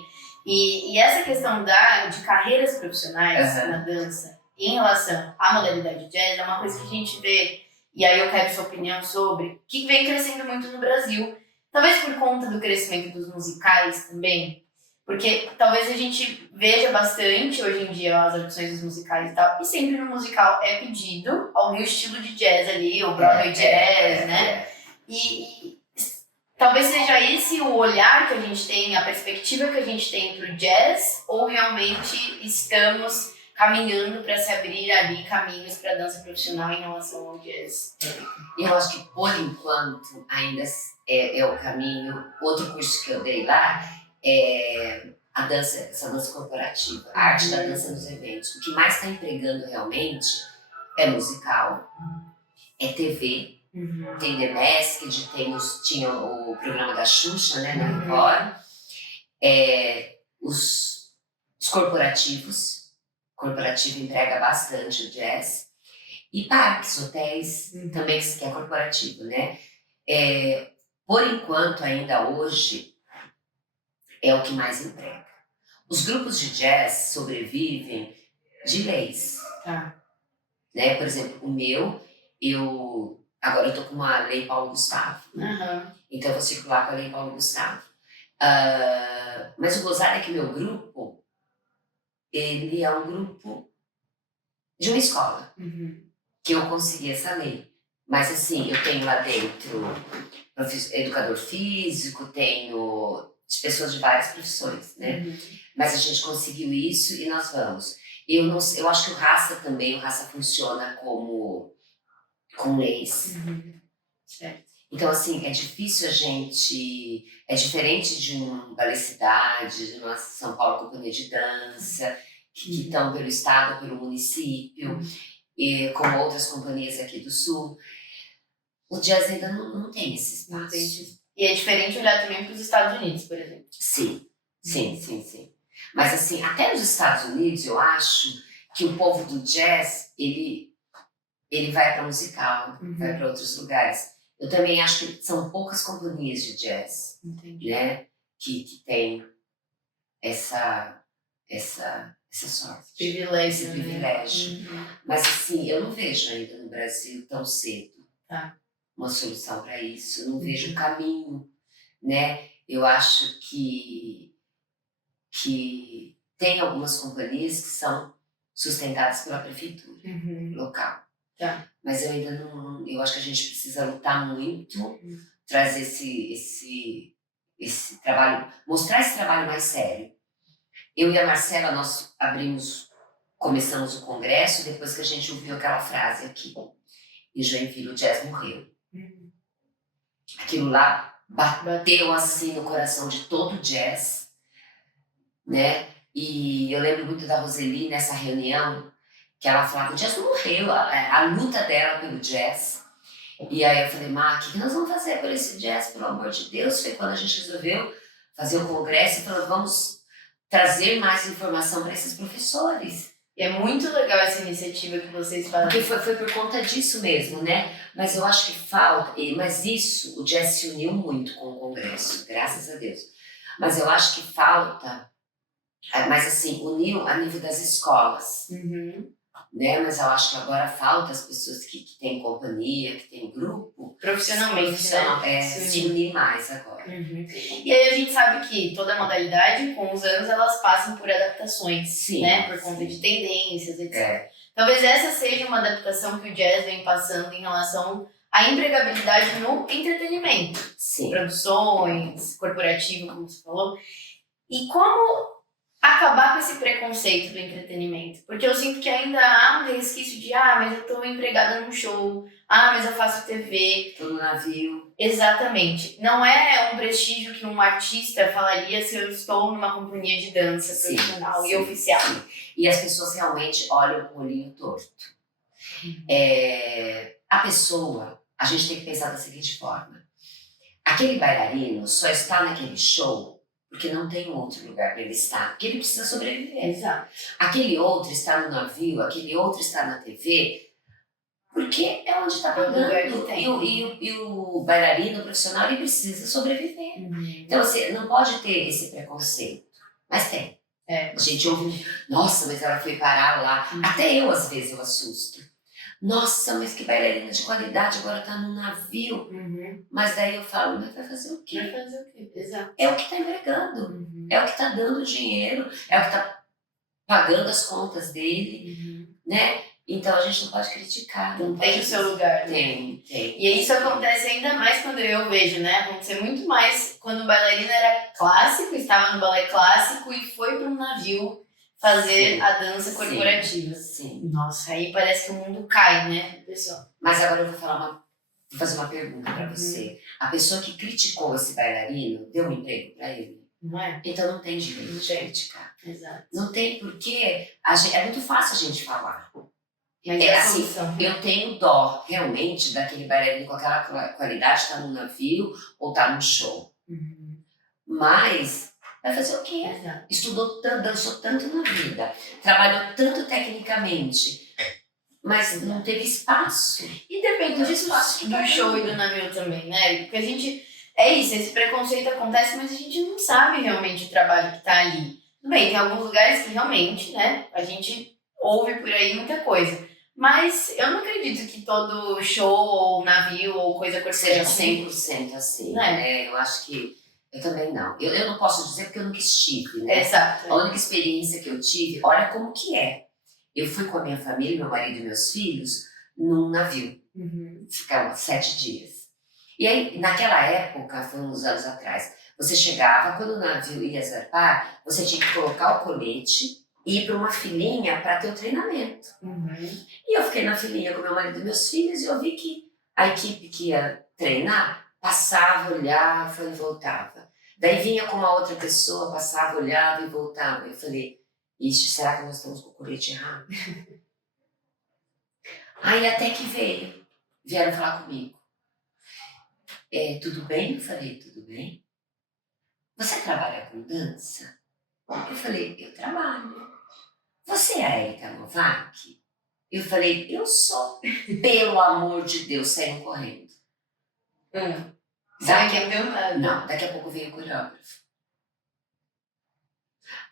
E essa questão de carreiras profissionais na dança em relação à modalidade jazz é uma coisa que a gente vê, e aí eu quero sua opinião sobre, que vem crescendo muito no Brasil. Talvez por conta do crescimento dos musicais também, porque talvez a gente veja bastante hoje em dia as opções dos musicais e tal, e sempre no musical é pedido algum estilo de jazz ali, o Broadway jazz, né? E talvez seja esse o olhar que a gente tem, a perspectiva que a gente tem pro jazz, ou realmente estamos caminhando para se abrir ali caminhos para dança profissional em relação ao jazz? Eu acho que, por enquanto, ainda é o caminho. Outro curso que eu dei lá é essa dança corporativa, a arte da dança nos eventos. O que mais está empregando realmente é musical, é TV. Tem The Masked, tinha o programa da Xuxa, né, na Record. Os corporativos. Corporativo emprega bastante o jazz. E parques, hotéis, também que é corporativo, né? Por enquanto, ainda hoje, é o que mais emprega. Os grupos de jazz sobrevivem de leis. Né? Por exemplo, o meu, agora eu tô com uma Lei Paulo Gustavo. Então eu vou circular com a Lei Paulo Gustavo. Mas o gozado é que meu grupo, ele é um grupo de uma escola, que eu consegui essa lei. Mas assim, eu tenho lá dentro educador físico, tenho pessoas de várias profissões, né? Mas a gente conseguiu isso e nós vamos. Eu acho que o Raça também, o Raça funciona com leis. Certo. Então, assim, é difícil é diferente de uma Balecidade, de uma São Paulo Companhia de Dança, que estão pelo estado, pelo município, e como outras companhias aqui do Sul. O jazz ainda não tem esse espaço. E é diferente olhar também para os Estados Unidos, por exemplo. Sim. Mas assim, até nos Estados Unidos, eu acho que o povo do jazz, ele vai para musical, vai para outros lugares. Eu também acho que são poucas companhias de jazz, né, que tem essa sorte. Privilégio. Esse privilégio. Mas assim, eu não vejo ainda no Brasil tão cedo uma solução para isso. Eu não vejo um caminho, né? Eu acho que tem algumas companhias que são sustentadas pela prefeitura local. Mas eu ainda não. Eu acho que a gente precisa lutar muito, trazer esse trabalho, mostrar esse trabalho mais sério. Eu e a Marcela, nós começamos o congresso depois que a gente ouviu aquela frase aqui. Em Joinville, o jazz morreu. Aquilo lá bateu assim no coração de todo o jazz, né? E eu lembro muito da Roseli nessa reunião, que ela falava, o jazz não morreu, a luta dela pelo jazz. E aí eu falei, o que nós vamos fazer por esse jazz, pelo amor de Deus? Foi quando a gente resolveu fazer o congresso e falou, vamos trazer mais informação para esses professores. E é muito legal essa iniciativa que vocês fazem. Porque foi por conta disso mesmo, né? Mas eu acho que falta, mas isso, o jazz se uniu muito com o congresso, graças a Deus. Mas eu acho que falta, mas assim, uniu a nível das escolas. Né? Mas eu acho que agora falta as pessoas que têm companhia, que têm grupo. Profissionalmente, se unir mais agora. E aí a gente sabe que toda modalidade, com os anos, elas passam por adaptações, né? Por conta de tendências, etc. Talvez essa seja uma adaptação que o jazz vem passando em relação à empregabilidade no entretenimento. Produções, corporativo, como você falou. E como acabar com esse preconceito do entretenimento? Porque eu sinto que ainda há um resquício de mas eu tô empregada num show, mas eu faço TV. Tô no navio. Exatamente. Não é um prestígio que um artista falaria se eu estou numa companhia de dança profissional e oficial. E as pessoas realmente olham com o olhinho torto. A pessoa, a gente tem que pensar da seguinte forma. Aquele bailarino só está naquele show porque não tem outro lugar para ele estar, porque ele precisa sobreviver. Exato. Aquele outro está no navio, aquele outro está na TV, porque é onde está pagando. E o bailarino, o profissional, ele precisa sobreviver. Então, você não pode ter esse preconceito. Mas tem. É. A gente ouve, nossa, mas ela foi parar lá. Até eu, às vezes, eu assusto. Nossa, mas que bailarina de qualidade, agora tá num navio. Mas daí eu falo, mas vai fazer o quê? Vai fazer o quê? Exato. É o que tá empregando. É o que tá dando dinheiro. É o que tá pagando as contas dele, né? Então a gente não pode criticar. Não tem o seu lugar. Tem. E isso acontece ainda mais quando eu vejo, né? Acontecer muito mais quando o bailarino era clássico, estava no balé clássico e foi para um navio fazer a dança corporativa. Sim. Nossa, aí parece que o mundo cai, né, pessoal? Mas agora eu vou fazer uma pergunta para você. A pessoa que criticou esse bailarino deu um emprego para ele? Não é? Então não tem direito de criticar. Exato. Não tem porque é muito fácil a gente falar. Mas É a assim, solução. eu tenho dó realmente daquele bailarino com aquela qualidade, tá num navio ou tá num show. Mas vai fazer o quê? Exato. Estudou tanto, dançou tanto na vida, trabalhou tanto tecnicamente, mas não teve espaço. E depende Tem espaço do show e do navio também, né? Porque a gente... É isso, esse preconceito acontece, mas a gente não sabe realmente o trabalho que tá ali. Tudo bem, tem alguns lugares que realmente, né, a gente ouve por aí muita coisa. Mas eu não acredito que todo show ou navio ou coisa Seja corporativa 100% assim, né? né? Eu acho que... Eu também não. Eu não posso dizer porque eu nunca estive, né? Exato. A única experiência que eu tive, olha como que é. Eu fui com a minha família, meu marido e meus filhos, num navio. Ficava 7 dias. E aí, naquela época, foi uns anos atrás, você chegava, quando o navio ia zarpar, você tinha que colocar o colete e ir para uma filinha para ter o treinamento. E eu fiquei na filinha com meu marido e meus filhos e eu vi que a equipe que ia treinar passava, olhava e voltava. Daí vinha com uma outra pessoa, passava, olhava e voltava. Eu falei, ixi, será que nós estamos com o colete errado? Aí até que vieram falar comigo. Tudo bem? Eu falei, tudo bem. Você trabalha com dança? Eu falei, eu trabalho. Você é a Erika Novak? Eu falei, eu sou. Pelo amor de Deus, saíram correndo. Você não entendeu nada. Não, daqui a pouco veio o coreógrafo.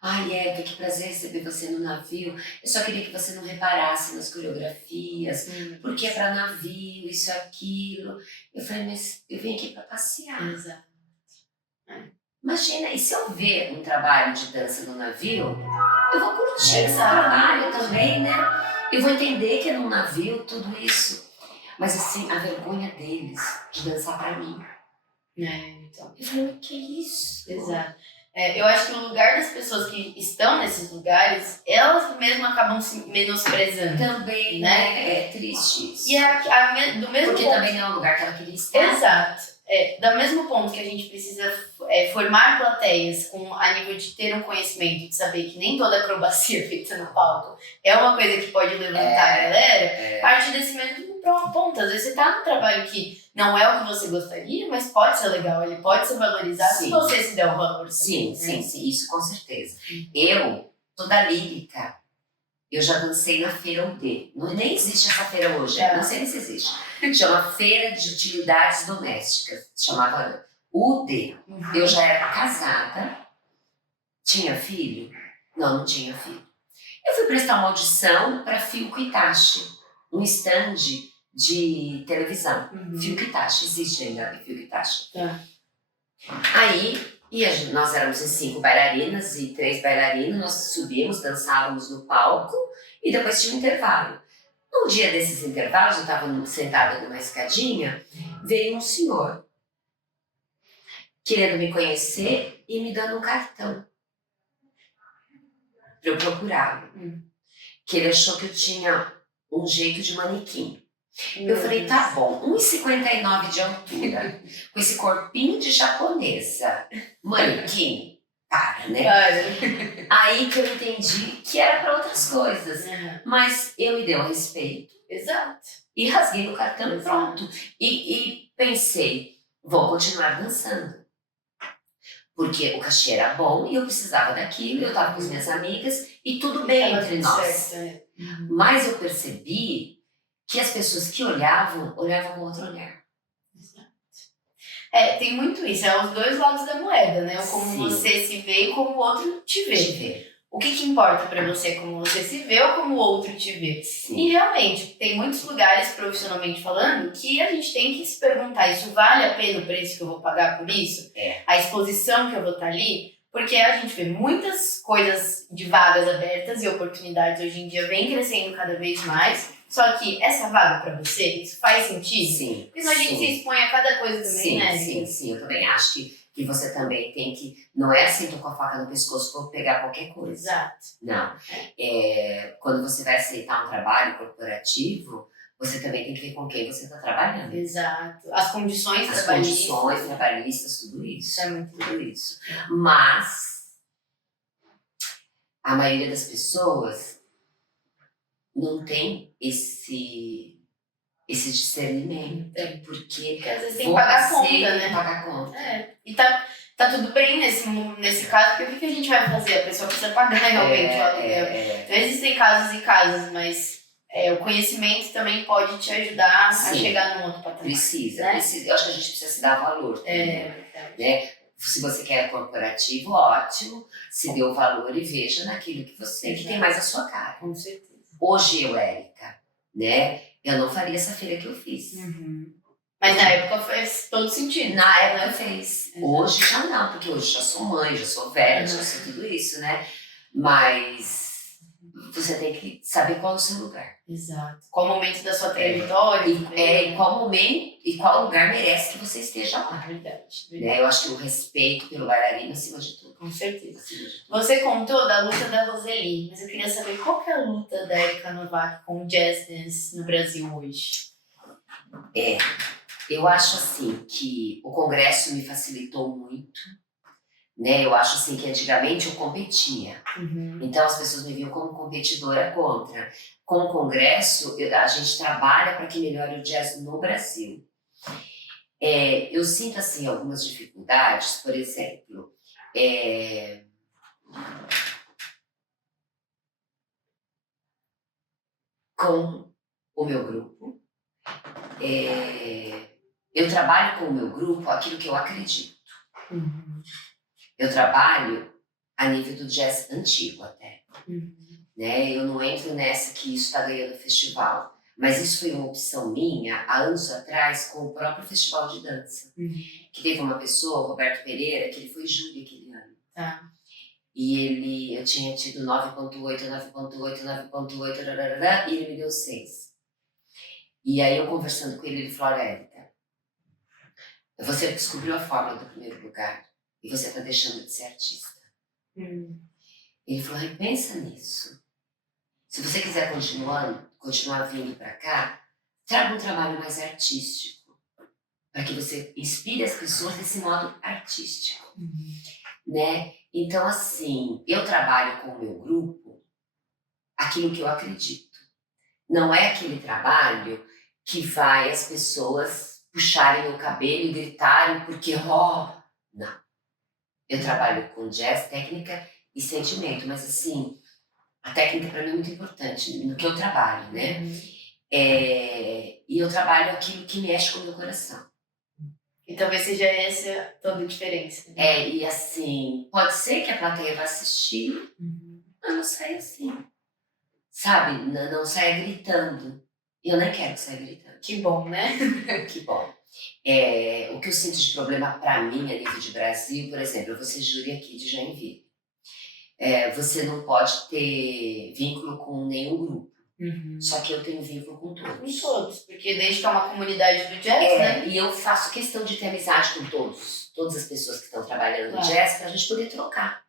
Ai, Erika, que prazer receber você no navio. Eu só queria que você não reparasse nas coreografias, porque é pra navio, isso, aquilo. Eu falei, mas eu vim aqui pra passear. Exato. Imagina, e se eu ver um trabalho de dança no navio, eu vou curtir esse Exato. trabalho também, né? Eu vou entender que é num navio tudo isso. Mas assim, a vergonha deles de dançar pra mim. Então. Eu falei, mas que isso? Exato. Eu acho que o lugar das pessoas que estão nesses lugares, elas mesmas acabam se menosprezando. Também, né? É triste isso. E do mesmo Porque ponto... também não é o lugar que ela queria estar. Exato. Do mesmo ponto que a gente precisa formar plateias a nível de ter um conhecimento, de saber que nem toda acrobacia feita no palco é uma coisa que pode levantar a galera, parte desse mesmo ponto. Às vezes você tá num trabalho que não é o que você gostaria, mas pode ser legal, ele pode ser valorizado se você se der o valor. Sim, isso com certeza. Eu, toda lírica, eu já dancei na feira UD. Nem existe essa feira hoje, não sei nem se existe. Chama Feira de Utilidades Domésticas. Chamava UD. Eu já era casada. Tinha filho? Não tinha filho. Eu fui prestar uma audição para Filco Itachi, um stand de televisão. Filco Itachi, existe ainda Filco Itachi. Aí, nós éramos em 5 bailarinas e 3 bailarinos, nós subíamos, dançávamos no palco e depois tinha um intervalo. Num dia desses intervalos, eu estava sentada numa escadinha, veio um senhor querendo me conhecer e me dando um cartão para eu procurá-lo. Que ele achou que eu tinha um jeito de manequim. Eu falei, tá bom, 1,59 de altura, com esse corpinho de japonesa, manequim, para, né? Aí que eu entendi que era para outras coisas, mas eu me dei o respeito. Exato. E rasguei o cartão e pronto. E pensei, vou continuar dançando. Porque o cachê era bom e eu precisava daquilo, eu estava com as minhas amigas e tudo bem entre nós. Mas eu percebi que as pessoas que olhavam com outro olhar. Tem muito isso, os dois lados da moeda, né? Como Sim. você se vê e como o outro te vê. Te ver. O que importa pra você, como você se vê ou como o outro te vê? Sim. E realmente, tem muitos lugares, profissionalmente falando, que a gente tem que se perguntar, isso vale a pena o preço que eu vou pagar por isso? A exposição que eu vou estar ali? Porque a gente vê muitas coisas de vagas abertas e oportunidades hoje em dia vem crescendo cada vez mais. Só que essa vaga pra você, isso faz sentido? Sim. Porque senão a gente se expõe a cada coisa também, Sim, né? sim. Eu também acho que você também tem que... Não é assim, tô com a faca no pescoço, vou pegar qualquer coisa. Exato. Não. Quando você vai aceitar um trabalho corporativo, você também tem que ver com quem você está trabalhando. Exato. As condições As trabalhistas. condições trabalhistas, tudo isso. Isso é muito tudo isso. Mas a maioria das pessoas não tem esse discernimento. Porque às vezes tem que pagar a conta, né? Pagar conta. E tá tudo bem nesse caso, porque o que a gente vai fazer? A pessoa precisa pagar realmente o aluguel. Então existem casos e casos, mas o conhecimento também pode te ajudar a chegar num outro patamar. Precisa. Né? Eu acho que a gente precisa se dar valor também. Né? Se você quer corporativo, ótimo, se dê o valor e veja naquilo que tem mais a sua cara. Com certeza. Hoje eu, Érica, né? Eu não faria essa feira que eu fiz. Mas na época fez todo sentido. Na época fez. Hoje já não, porque hoje já sou mãe, já sou velha, já sou tudo isso, né? Mas você tem que saber qual é o seu lugar. Exato. Qual o momento da sua trajetória. E qual momento e qual lugar merece que você esteja lá. Verdade. Né? Eu acho que o respeito pelo bailarino acima de tudo. Com certeza. Você contou da luta da Roseli, mas eu queria saber qual que é a luta da Érica Novak com o jazz dance no Brasil hoje. Eu acho assim que o congresso me facilitou muito, né? Eu acho assim que antigamente eu competia, então as pessoas me viam como competidora contra. Com o congresso a gente trabalha para que melhore o jazz no Brasil. Eu sinto assim algumas dificuldades, por exemplo, com o meu grupo. Eu trabalho com o meu grupo aquilo que eu acredito. Eu trabalho a nível do jazz antigo até. Né? Eu não entro nessa que isso está ganhando festival. Mas isso foi uma opção minha, há anos atrás, com o próprio festival de dança. Que teve uma pessoa, o Roberto Pereira, que ele foi júri aquele ano. E eu tinha tido 9.8, e ele me deu 6. E aí eu conversando com ele falou, Érica, você descobriu a fórmula do primeiro lugar e você está deixando de ser artista. Ele falou, pensa nisso. Se você quiser continuar vindo para cá, traga um trabalho mais artístico, para que você inspire as pessoas desse modo artístico. Né? Então, assim, eu trabalho com o meu grupo aquilo que eu acredito. Não é aquele trabalho que vai as pessoas puxarem o cabelo e gritarem porque, não. Eu trabalho com jazz, técnica e sentimento, mas assim, a técnica para mim é muito importante no que eu trabalho, né? E eu trabalho aquilo que mexe com o meu coração. E talvez seja essa toda a diferença. Né? E assim, pode ser que a plateia vá assistir, mas não saia assim. Sabe? Não saia gritando. E eu nem quero que saia gritando. Que bom, né? Que bom. O que eu sinto de problema para mim a nível de Brasil, por exemplo, eu vou ser júri aqui de Joinville. Você não pode ter vínculo com nenhum grupo. Só que eu tenho vínculo com todos. Com todos, porque desde que é uma comunidade do jazz, né? E eu faço questão de ter amizade com todas as pessoas que estão trabalhando no jazz, pra gente poder trocar.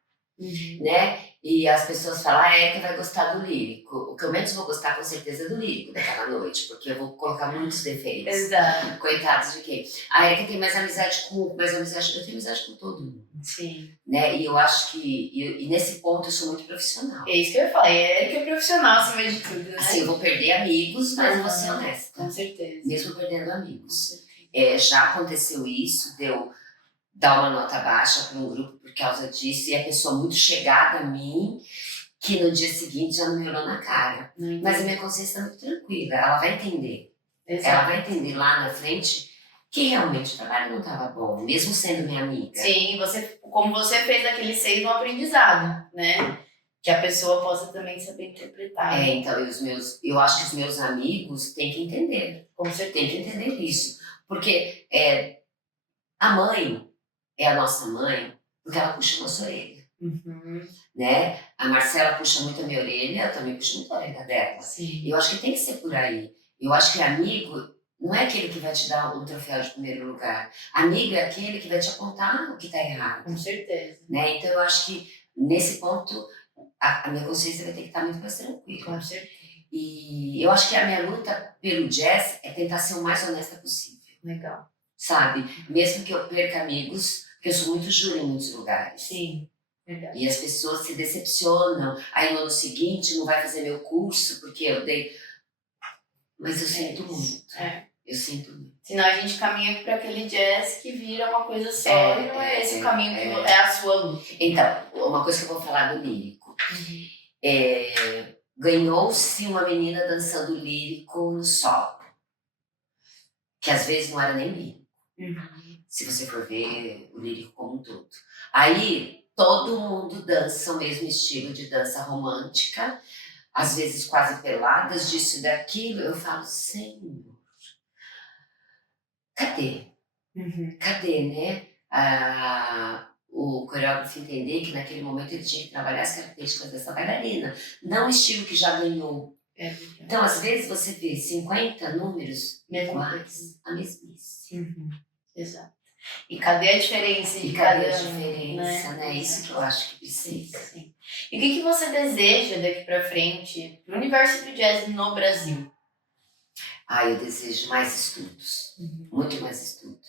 Né? E as pessoas falam, a Érica vai gostar do lírico. O que eu menos vou gostar, com certeza, é do lírico daquela noite, porque eu vou colocar muitos defeitos. Exato. Coitados de quem? A Érica tem mais amizade com eu tenho amizade com todo mundo. Sim. Né? E eu acho que, nesse ponto, eu sou muito profissional. É isso que eu ia falar, a Érica é profissional acima de tudo, né? Assim, eu vou perder amigos, mas eu vou ser honesta. Com certeza. Mesmo perdendo amigos. Já aconteceu isso, deu dar uma nota baixa para um grupo por causa disso, e a pessoa muito chegada a mim, que no dia seguinte já não me olhou na cara. Mas a minha consciência está muito tranquila, ela vai entender. Exato. Ela vai entender lá na frente que realmente o trabalho não estava bom, mesmo sendo minha amiga. Sim, como você fez aquele 6 no aprendizado, né? Que a pessoa possa também saber interpretar. Então, eu acho que os meus amigos têm que entender. Com certeza. Tem que entender isso. Porque a mãe é a nossa mãe porque ela puxa a nossa orelha. Uhum. Né? A Marcela puxa muito a minha orelha, eu também puxo muito a orelha dela. Sim. Eu acho que tem que ser por aí. Eu acho que amigo não é aquele que vai te dar um troféu de primeiro lugar. Amigo é aquele que vai te apontar o que está errado. Com certeza. Né? Então eu acho que nesse ponto a minha consciência vai ter que estar muito mais tranquila. Com certeza. E eu acho que a minha luta pelo jazz é tentar ser o mais honesta possível. Legal. Sabe? Mesmo que eu perca amigos, porque eu sou muito júri em muitos lugares. Sim. Verdade. E as pessoas se decepcionam. Aí no ano seguinte não vai fazer meu curso porque eu dei. Mas eu sinto muito. Eu sinto muito. Senão a gente caminha para aquele jazz que vira uma coisa só e não é esse o caminho que é a sua luta. Então, uma coisa que eu vou falar do lírico. Ganhou-se uma menina dançando lírico no sol. Que às vezes não era nem lírico. Se você for ver o lírico como um todo. Aí todo mundo dança o mesmo estilo de dança romântica, às vezes quase peladas, disso e daquilo. Eu falo, Senhor, cadê? Cadê, né? O coreógrafo entender que naquele momento ele tinha que trabalhar as características dessa bailarina, não o estilo que já ganhou. Então, às vezes, você vê 50 números iguais, a mesmice. Exato. E cadê a diferença de cadê cada a diferença, né? Isso que eu acho que precisa. Sim. E o que você deseja daqui pra frente pro universo do jazz no Brasil? Eu desejo mais estudos, muito mais estudo.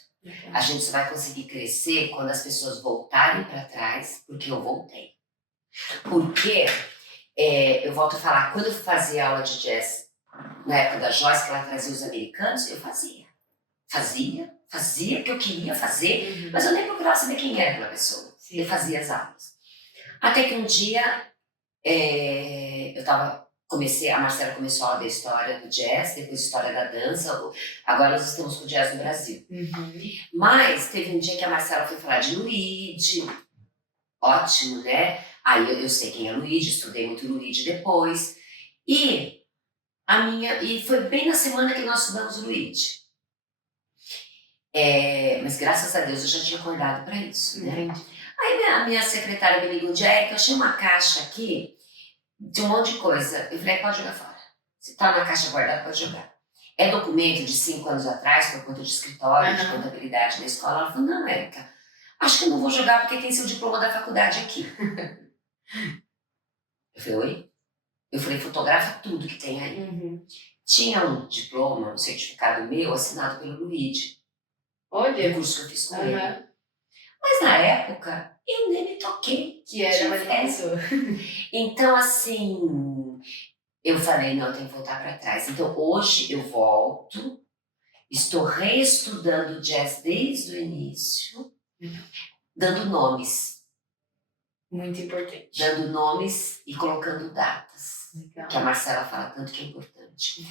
A gente só vai conseguir crescer quando as pessoas voltarem para trás, porque eu voltei. Porque, eu volto a falar, quando eu fazia aula de jazz, na época da Joyce, que ela trazia os americanos, eu fazia. Fazia porque eu queria fazer, mas eu nem procurava saber quem era aquela pessoa. Sim. Eu fazia as aulas. Até que um dia, a Marcela começou a aula da história do jazz, depois história da dança, agora nós estamos com o jazz no Brasil. Mas teve um dia que a Marcela foi falar de Luigi, ótimo, né? Aí eu sei quem é Luigi, estudei muito Luigi depois. E foi bem na semana que nós estudamos Luigi. Mas graças a Deus eu já tinha acordado para isso, né? Aí a minha secretária me ligou um dia, eu achei uma caixa aqui de um monte de coisa. Eu falei, pode jogar fora. Se tá na caixa guardada, pode jogar. É documento de 5 anos atrás, por conta de escritório, de contabilidade da escola. Ela falou, não, Érica, acho que eu não vou jogar porque tem seu diploma da faculdade aqui. Eu falei, oi? Eu falei, fotografa tudo que tem aí. Tinha um diploma, um certificado meu, assinado pelo Luigi. Olha. O curso que eu fiz com ele. Mas na época, eu nem me toquei. Que era uma pessoa. Então, assim, eu falei, não, eu tenho que voltar para trás. Então, hoje eu volto, estou reestudando jazz desde o início, dando nomes. Muito importante. Dando nomes e colocando datas. Legal. Que a Marcela fala tanto que é importante.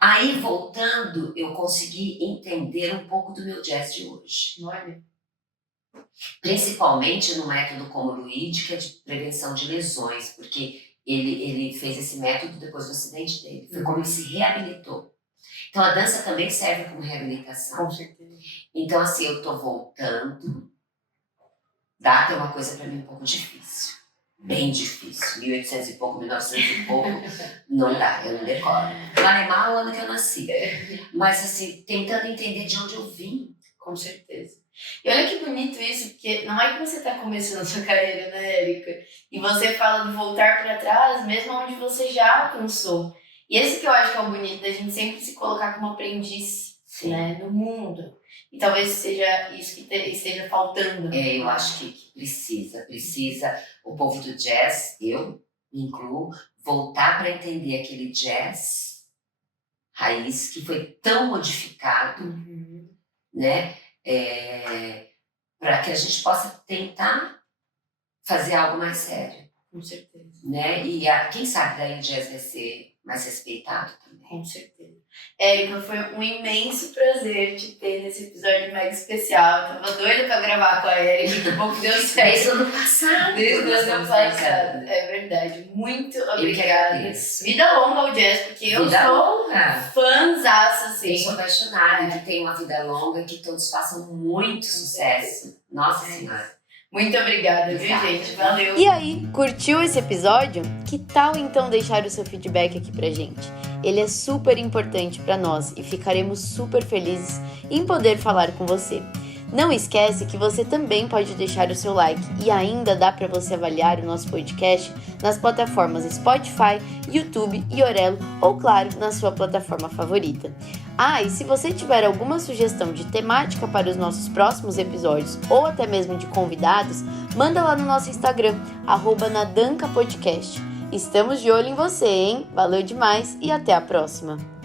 Aí, voltando, eu consegui entender um pouco do meu jazz de hoje. Olha. Principalmente no método como o Luigi, que é de prevenção de lesões, porque ele fez esse método depois do acidente dele. Foi como ele se reabilitou. Então, a dança também serve como reabilitação. Com certeza. Então, assim, eu tô voltando. Data é uma coisa para mim um pouco difícil. Bem difícil. 1800 e pouco, 1900 e pouco, não dá, eu não decoro. Alemão é o ano que eu nasci. Mas, assim, tentando entender de onde eu vim. Com certeza. E olha que bonito isso, porque não é que você está começando a sua carreira, né, Érica? E você fala de voltar para trás, mesmo onde você já alcançou. E esse que eu acho que é o bonito, da gente sempre se colocar como aprendiz, né, no mundo. E talvez seja isso que esteja faltando. Eu acho que precisa. O povo do jazz, eu me incluo, voltar para entender aquele jazz raiz que foi tão modificado, né? Para que a gente possa tentar fazer algo mais sério. Com certeza. Né? E quem sabe daí o jazz vai ser mais respeitado também. Com certeza. Érica, foi um imenso prazer te ter nesse episódio mega especial. Eu tava doida pra gravar com a Érica, que bom que deu certo. Desde o ano passado. Desde o ano passado. É verdade. Muito obrigada. Vida longa ao jazz, porque eu sou fãzaça, assim. Eu sou apaixonada que tenha uma vida longa, que todos façam muito sucesso. Nossa Senhora. Muito obrigada, viu, gente? Valeu. E aí, curtiu esse episódio? Que tal então deixar o seu feedback aqui pra gente? Ele é super importante para nós e ficaremos super felizes em poder falar com você. Não esquece que você também pode deixar o seu like e ainda dá para você avaliar o nosso podcast nas plataformas Spotify, YouTube e Orelo ou, claro, na sua plataforma favorita. E se você tiver alguma sugestão de temática para os nossos próximos episódios ou até mesmo de convidados, manda lá no nosso Instagram, @nadancapodcast. Estamos de olho em você, hein? Valeu demais e até a próxima!